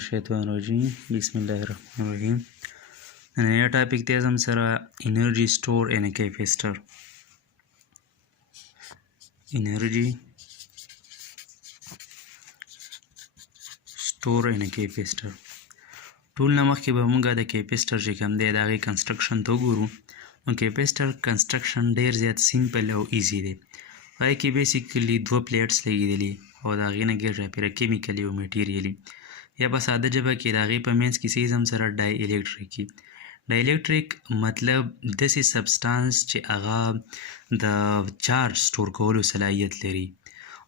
الشیطان الرجیم بسم الله الرحمن الرحیم نن ټاپک ته زم سره انرژي سٹور ان کیپیسټر انرژي سٹور ان کیپیسټر ټول نه مخکې به موږ د کیپیسټر چې کوم دی د هغې کنسټرکشن ته وګورو نو کیپیسټر کنسټرکشن ډېر زیات سیمپل او ایزي دی په هغې کې بیسیکلي دوه پلیټس لګېدلي او د هغې نه ګیر چاپېره کیمیکلي او میټیریلي یا په ساده ژبه کې د هغې په منځ کې څه هم سره ډای الکتریکي ډای الکتریک مطلب داسې سبسټانس چې هغه د چارج سټور کولو صلاحیت لري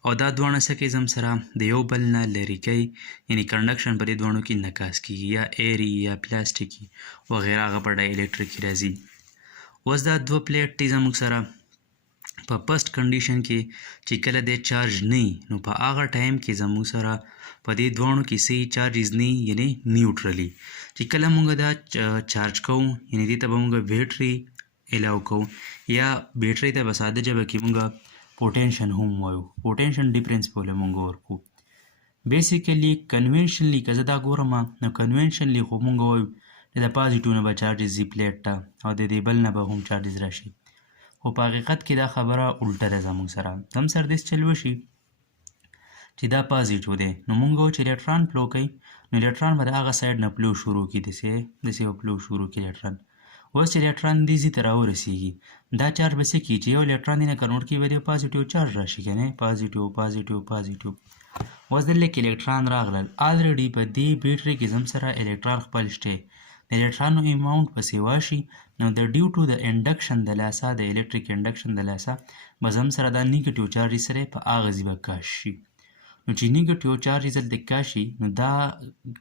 او دا دواړه څه کوي زم سره د یو بل نه لرې کوي یعنې کنډکشن په دې دواړو کې انعکاس کېږي یا ایري یا پلاستیکي وغیره هغه په ډای الکتریک کې راځي اوس دا دوه پلیټ دي زموږ سره په پسټ کنډیشن کې چې کله د چارج نه وي نو په هغه ټایم کې زموږ سره په دې دواړو کې څه چارجز نه وي یعنې نیوټرلي چې کله موږ دا چارج کوو یعنې دې ته به موږ بیټري الاو کوو یا بیټري ته په ساده ژبه کې موږ پوټینشن هم وایو پوټینشن ډیفرنس په له موږ ورکو بیسیکلي کنوینشنلی که زه دا ګورم نو کنوینشنلی خو موږ وایو چې د پازیټیو نه به چارجز ځي پلیټ ته او د دې بل نه به هم چارجز راشي خو په حقیقت کې دا خبره الټه ده زموږ سره زم سره داسې چل وشي چې دا پازیټیو دی نو موږ وایو چې الکتران فلو کوي نو الکتران به د هغه سایډ نه فلو شروع کړي داسې به فلو شروع کړي الکتران اوس چې الکتران دې ځي ته راورسېږي دا چارج به څه کړي چې یو الکتران دې نه کنورټ کړي به د پازیټیو چارج راشي که نه پازیټیو اوس دلته کې الکتران راغلل الریډي په دې بیټري کې زم سره الکتران خپل شته د الکترانو اماونټ پسې واشي نو د ډیو ټو د انډکشن د لاسه د الکتریک انډکشن د لاسه به زم سره دا نیګیټیو چارج سره په هغه ځای به کاش شي نو چې نیګیټیو چارج دلته کاش شي نو دا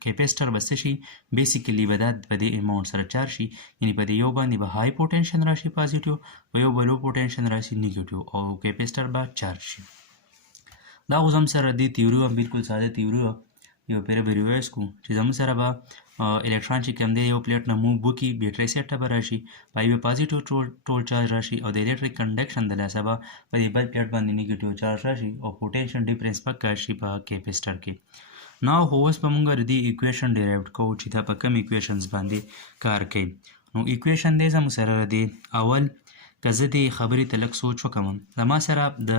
کیپیسټر به څه شي بیسیکلي به دا په دې اماونټ سره چارج شي یعنې په دې یو باندې به های پوټینشن راشي پازیټیو په یو به لو پوټینشن راشي نیګیټیو او کیپیسټر به چارج شي دا خو زم سره دې تیوري وه بلکل ساده تیوري وه یو پیره به ریوایز کړو چې زموږ سره به الکتران چې کوم دی یو پلیټ نه موو وکړي بیټرۍ سیټ ته به راشي په هغې به پازیټیو ټول چارج راشي او د الکتریک کنډکشن د لاسه به په دې بل پلیټ باندې نیګیټیو چارج راشي او پوټینشن ډیفرنس به کار شي په کیپیسټر کې نو خو اوس به موږ د دې ایکویشن ډیرایوډ کوو چې دا په کوم ایکویشنز باندې کار کوي نو ایکویشن دی زموږ سره دی اول که زه دې خبرې ته لږ سوچ وکړم زما سره د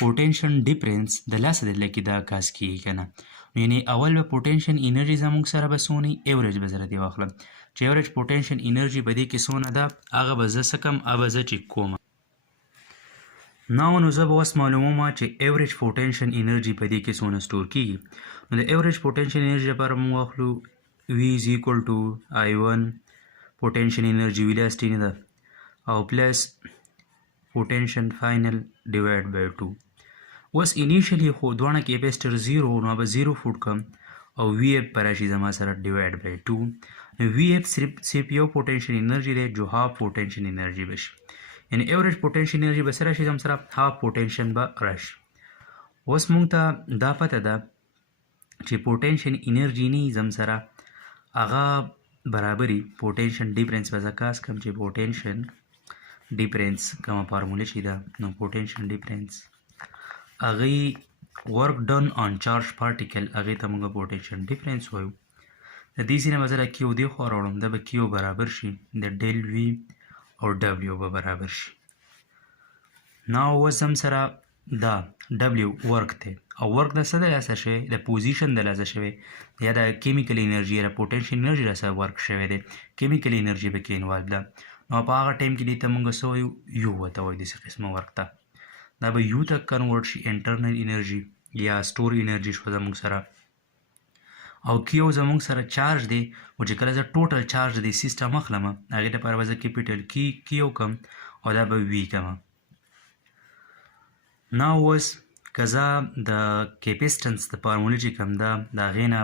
پوټینشن ډیفرنس د لاسه د لکې دا عکاس کېږي که نه یعنې اول به پوټینشن انرژي زموږ سره به څونه ایوریج به زه دې واخلم چې ایوریج پوټینشن انرژي به دې کې څونه ده هغه به زه څه کم هغه به زه چیک کوم نو زه به اوس معلوموم چې ایوریج پوټینشن انرژي په دې کې څونه سټور کېږي نو د ایوریج پوټینشن انرژي لپاره موږ واخلو وي از ایکول ټو I1 پوټینشن انرژي ویلاسټي نه ده او پلس پوټینشن فاینل ډیوایډ بای 2 اوس انیشلی خو دواړه کیپیسټر 0 نو به 0 فوټ کم او وی اف به راشي زما سره ډیوایډ بای 2 نو وی اف صرف یو پوټینشل انرژي دی جو هاف پوټینشل انرژي به شي یعنې ایوریج پوټینشل انرژي به څه راشي زما سره هاف پوټینشل به راشي اوس موږ ته دا پته ده چې پوټینشل انرژي نه زم سره هغه برابري پوټینشل ډیفرنس به زه کاس کم چې پوټینشل ډیفرنس کومه فارموله چې ده نو پوټینشل ډیفرنس هغې ورک ډن آن چارج پارټیکل هغې ته موږ پوټینشل ډیفرنس وایو د دې ځای نه به زه دا کیو دې خوا راوړم دا به کیو برابر شي د ډیل وي او ډبلیو به برابر شي نو اوس هم سره دا ډبلیو ورک دی او ورک د څه د لاسه شوی د پوزیشن د لاسه شوی یا د کیمیکل انرژي یا پوټینشل انرژي راسه ورک شوی دی کیمیکل انرژي به کې انوالو ده نو په هغه ټایم کې دې ته موږ څه وایو یو ورته وایو داسې قسمه ورک ته دا به یو ته کنورټ شي انټرنل انرژي یا سټور انرژي شوه زموږ سره او کیو زموږ سره چارج دی او چې کله زه ټوټل چارج دی سیسټم اخلم هغې دپاره به زه کیپیټل کیو کم او دا به وي کم نو اوس که زه د کیپیسټنس د فارمولې چې کوم ده د هغې نه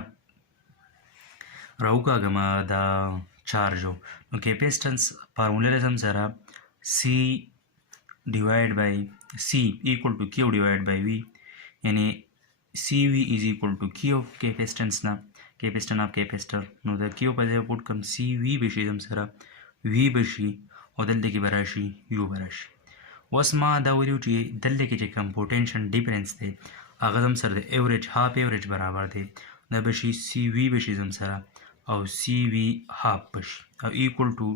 راوکاږم د چارجو نو کیپیسټنس فارموله زم سره سی ډیوایډ بای C equal to Q divided by V یعنی CV is equal to Q of capacitance نه capacitance of capacitor نو د Q په ځای پوټ کم CV بشي زم سره V بشي او دلته کې به راشي U به راشي اوس ما دا ویلو چې دلته کې چې کم پوټینشل ډیفرنس دی هغه زم سره د ایوریج هاف ایوریج برابر دی دا بشي سی وی بشي زم سره او سی وی هاف بشي او ایکول ټو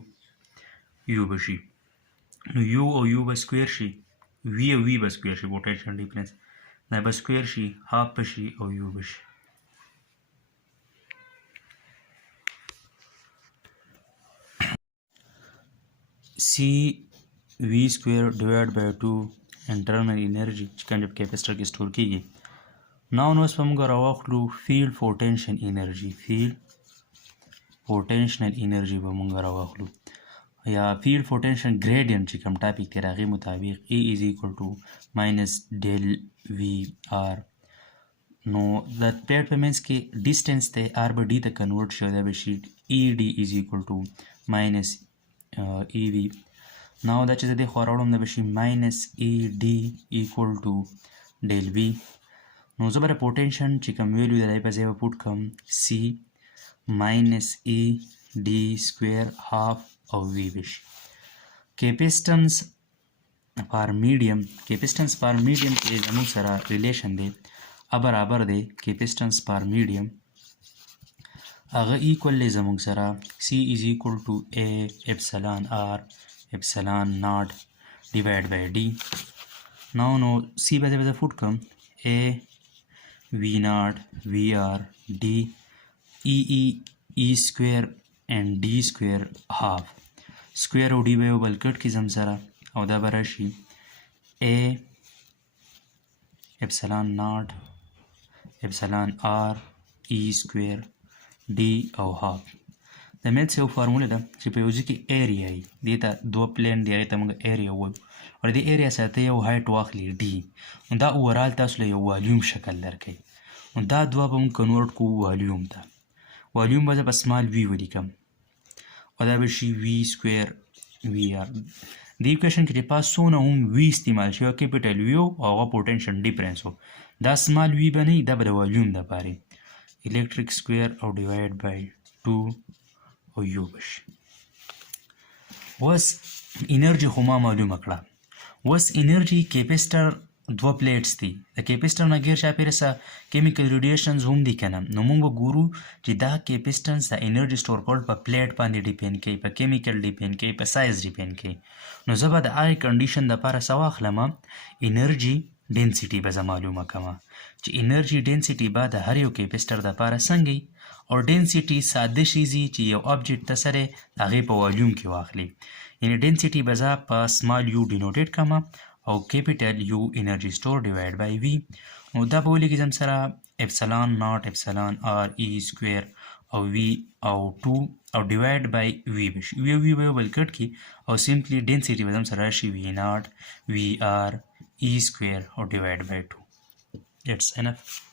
یو بشي نو یو او یو به سکویر شي وی او وی به سکویر شي پوټنشل ډیفرنس دا به سکویر شي هاف بشي او یو بشي سی وی سکویر ډیوایډ بای 2 انټرنل انرژي چې کوم په کیپیسټر کې سٹور کیږي نو اوس په موږ راوخلو فیلډ پوټنشل انرژي به موږ راوخلو یا فیلډ پوټنشل ګریډینټ چې کوم ټاپک دی هغې مطابق A is equal to minus del VR نو د پلیټ په منځ کې ډسټنس دی R به D ته کنورټ شي دا به شي ED is equal to minus EV نو دا چې زه دې خوا راوړم دا به شي minus ED equal to del V نو زه به د پوټنشل چې کوم ویلیو دی په ځای به پوټ کړم C minus ED square half او وی بشي کیپیسټنس پر میډیم کې زموږ سره ریلیشن دی برابر دی کیپیسټنس پر میډیم هغه ایکول دی زموږ سره C is equal to A epsilon R epsilon naught divided by D نو C به زه فوټ کړم A V naught VR D E square and D square half square او D به یو بل کټ کې زم سره او دا به راشي A epsilon naught epsilon R E square D او half د میتھس یو فارموله ده چې په یو ځای کې ایریا وي دې ته دوه پلین دی هغې ته موږ ایریا وایو او د ایریا سره ته یو هایټ واخلي D نو دا اوورال تاسو له یو والیوم شکل درکوي نو دا دوه به موږ کنورټ کوو والیوم ته والیوم به زه په سمال وي ولیکم او دا به شي وي سکویر وي آر د ایکویشن کې چې پاس څونه هم وي استعمال شي یو کیپیټل وي او هغه پوټنشل ډیفرنس و دا سمال وي به نه وي دا به د والیوم دپاره الیکټریک سکویر او ډیوایډ بای 2 او یو به شي اوس انرژي خو ما معلومه کړه اوس انرژي کیپیسټر دوه پلیټس دي د کیپیسټر نه غیر چاپیره څه کیمیکل ریډیشنز هم دي که نه نو موږ به ګورو چې دا کیپیسټنس د انرژي سټور کول په پلیټ باندې ډیپینډ کوي په کیمیکل ډیپینډ کوي په سایز ډیپینډ کوي نو زه به د هغې کنډیشن دپاره څه واخلم انرژي ډینسټي به زه معلومه کومه چې انرژي ډینسټي به د هر یو کیپیسټر دپاره څنګه او ډینسټي ساده شیز چې یو آبجیکټ ته سره د هغې په والیوم کې واخلي یعنې ډینسټي به زه په سمال یو ډینوټیټ کومه او کیپیټل یو انرژي سټور ډیوایډ بای وي نو دا به ولیکي زم سره اپسلان ناٹ اپسلان آر ای سکویر او وی او 2 او ډیوایډ بای وی بشي وی به یو بل کټ کي او سمپلی ډینسټي به زم سره راشي وی ناٹ وی آر ای سکویر او ډیوایډ بای 2 That's enough.